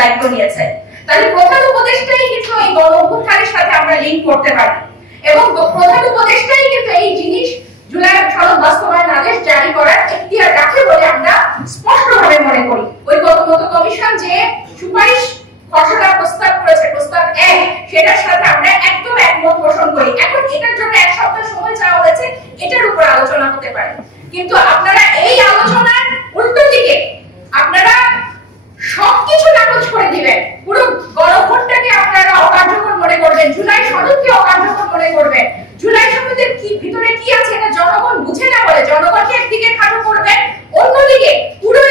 দায়িত্ব নিয়েছে। তাহলে প্রধান উপদেষ্টাই কিন্তু এই গণ অভ্যুত্থানের সাথে আমরা লিংক করতে পারি এবং প্রধান উপদেষ্টাই কিন্তু এই জিনিস জুলাই সনদ বাস্তবায়ন আদেশ জারি করার এখতিয়ার রাখে বলে আমরা স্পষ্টভাবে মনে করি। ঐকমত্য কমিশন যে সুপারিশ খসড়া প্রস্তাব করেছে, প্রস্তাব 1, সেটার সাথে আমরা একদম একমত পোষণ করি। এখন এটার জন্য এক সপ্তাহ সময় চাওয়া হয়েছে, এটার উপর আলোচনা হতে পারে, কিন্তু আপনারা এই আলোচনার উল্টো দিকে আপনারা সবকিছু নাকচ করে দিবেন। পুরো গণভোটটাকে আপনারা অকার্যকর মনে করবেন, জুলাই সনদকে অকার্যকর মনে করবেন। জুলাই সনদের কি ভিতরে কি আছে এটা জনগণ বুঝে না বলে জনগণকে একদিকে খাটো করবেন, অন্যদিকে পুরো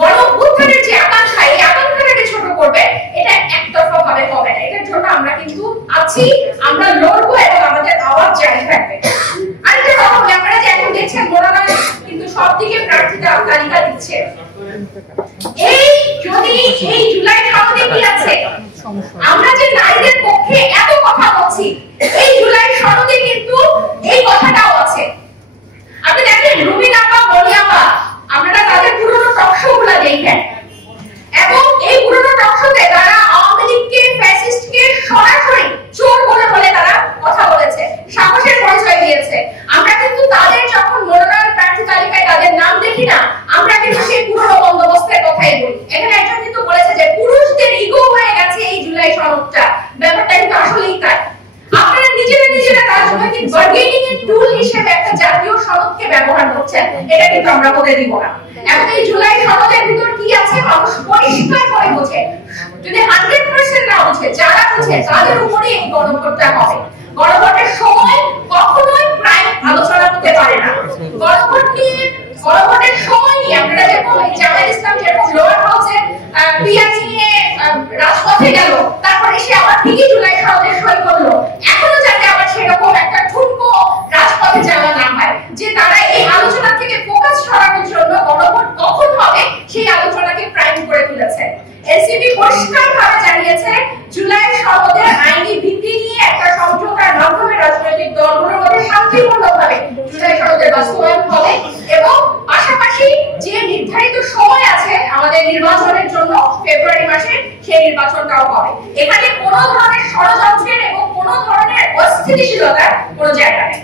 গণঅভ্যুত্থানের যে আকাঙ্ক্ষা, এই আকাঙ্ক্ষাটাকে ছোট করবে। এটা একতরফা ভাবে হবে না। এটার জন্য আমরা কিন্তু আছি, আমরা লড়বো এবং আমাদের আওয়াজ জারি থাকবে। আরেকটা কথা বলি, আপনারা যে এখন দেখছেন মনোনয়ন কিন্তু সব দিকে প্রার্থীরা তালিকা দিচ্ছে। এই যদি এই জুলাই সনদে কি আছে, আমরা যে নারীদের পক্ষে এত কথা বলছি, এই জুলাই সনদে কিন্তু এই কথাটাও আছে। আপনি দেখেন রুবিনা আপা, মনিয়া আপা, আপনারা তাদের পুরনো টকশোগুলো দেখেন এবং এই পুরনো টকশোতে তারা আওয়ামী লীগকে, ফ্যাসিস্টকে সরাসরি চোর বলে বলে তারা কথা বলেছে, সাহসের পরিচয় দিয়েছে। আমরা কিন্তু তাদের যখন মনোনয়ন প্রার্থী তালিকায় তাদের নাম দেখি না, আমরা কিন্তু সেই পুরনো বন্দোবস্তের কথাই বলি। এখানে একজন কিন্তু বলেছে যে পুরুষদের ইগো হয়ে গেছে এই জুলাই সনদটা, ব্যাপারটা কিন্তু আসলেই তাই। আপনারা নিজেরা রাজনৈতিক বার্গেনিং এর টুল হিসেবে একটা জাতীয় সনদকে ব্যবহার করছেন, এটা কিন্তু আমরা হতে দিব না। এখন এই জুলাই সনদের ভিতর কি আছে মানুষ পরিষ্কার করে বোঝে। যদি 100% না বোঝে, যারা বোঝে তাদের উপরে এই গণভোটটা হবে। গণভোটের সময় কখনোই প্রায় আলোচনা করতে পারে না। গণভোটের সময় নিয়ে আপনারা যেরকম জামায়াত ইসলাম যেরকম লোয়ার হাউসে পিয়াজি নিয়ে রাজপথে গেল, তারপরে সে আবার ঠিকই জুলাই সনদে সই করলো, এখনো যাতে আবার সেরকম একটা ঠুনকো রাজপথে যাওয়া না হয়, যে তারা এই আলোচনা থেকে ফোকাস সরানোর জন্য গণভোট কখন হবে সেই আলোচনাকে প্রাইম করে তুলেছে। এনসিপি পরিষ্কারভাবে জানিয়েছে জুলাই সনদের আইনি ভিত্তি নিয়ে একটা সমঝোতার মাধ্যমে রাজনৈতিক দলগুলোর মধ্যে শান্তিপূর্ণভাবে জুলাই সনদের বাস্তবায়ন হবে এবং পাশাপাশি যে নির্ধারিত সময় আছে আমাদের নির্বাচনের জন্য ফেব্রুয়ারি মাসে, সেই নির্বাচনটাও হবে। এখানে কোনো ধরনের ষড়যন্ত্রের এবং কোনো ধরনের অস্থিতিশীলতার কোনো জায়গা নেই।